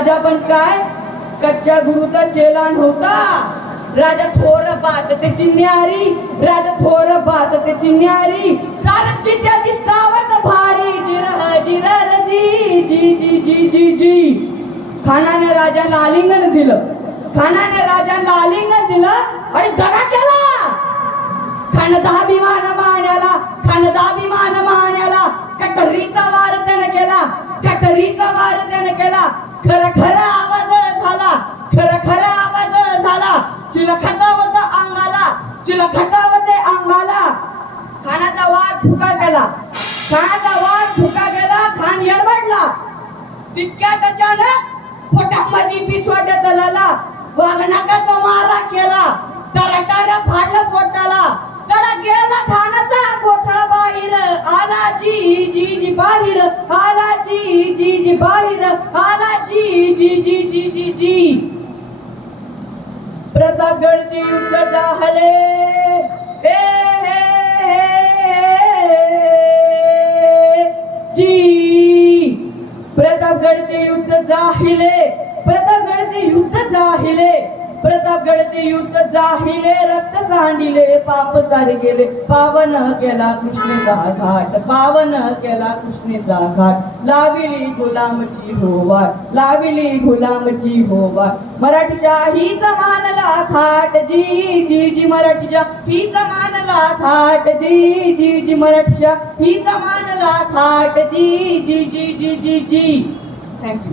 राजा पण काय? कच्च्या गुरुचा चेला नव्हता राजा थोर बात ते चिन्हारी राजा थोर बात ते चिन्हारी चालत चित्याची सावत भारी. जिरह जिरर जी जी जी जी जी जी. खानाने राजाला आलिंगन दिलं. खानाने राजाला आलिंगन दिलं आणि दगा केला. खानदाभिमान मान्याला खानदाभिमान मान्याला. कटरीचा वार त्याने केला. कटरीचा वार त्याने केला. खर खर आवाज झाला. खर खर आवाज झाला. चिला खतावत अंगाला. चिला खतावते अंगाला. खानाचा वाद फुका गेला. खानाचा वाद फुका गेला. खान यडबडला तितक्यात अचानक पोटामध्ये पीच दलाला वाघनाकाचा मारा केला. टरा फाडलं पोटाला. तडा गेला खानाचा कोथळा बाहेर. आला जी जी जी बाहेर. आला जी जी जी बाहेर. आला जी जी जी जी. जी जी प्रतापगडचे युद्ध झाले. हे हे, हे, जी. प्रतापगडचे युद्ध जाहिले प्रतापगडचे युद्ध जाहिले प्रतापगडचे युद्ध जाहिले रक्त सांडिले पाप सारे गेले. पावन केला कृष्णेचा घाट पावन केला कृष्णेचा घाट. लाविली गुलामची होवाट लाविली गुलामची होवाट मराठीच्या हीच मानला थाट जी जी जी मराठीच्या हीच मानला थाट जी जी जी मराठीच्या हीच मानला थाट जी जी जी जी जी जी. थँक्यू